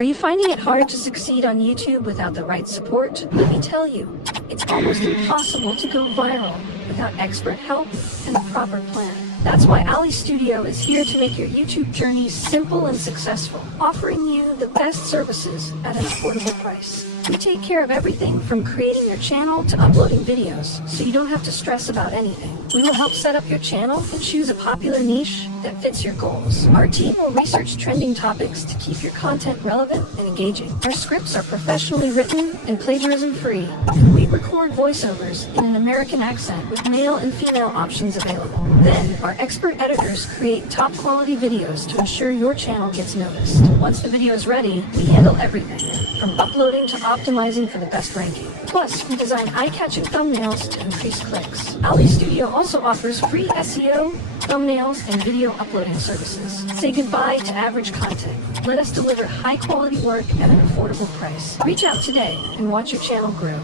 Are you finding it hard to succeed on YouTube without the right support? Let me tell you, it's almost impossible to go viral without expert help and a proper plan. That's why Ali Studio is here to make your YouTube journey simple and successful, offering you the best services at an affordable price. We take care of everything from creating your channel to uploading videos, so you don't have to stress about anything. We will help set up your channel and choose a popular niche that fits your goals. Our team will research trending topics to keep your content relevant and engaging. Our scripts are professionally written and plagiarism-free, and we record voiceovers in an American accent with male and female options available. Then, our expert editors create top-quality videos to ensure your channel gets noticed. Once the video is ready, we handle everything, from uploading to optimizing for the best ranking. Plus, we design eye-catching thumbnails to increase clicks. Ali Studio also offers free SEO, thumbnails, and video uploading services. Say goodbye to average content. Let us deliver high-quality work at an affordable price. Reach out today and watch your channel grow.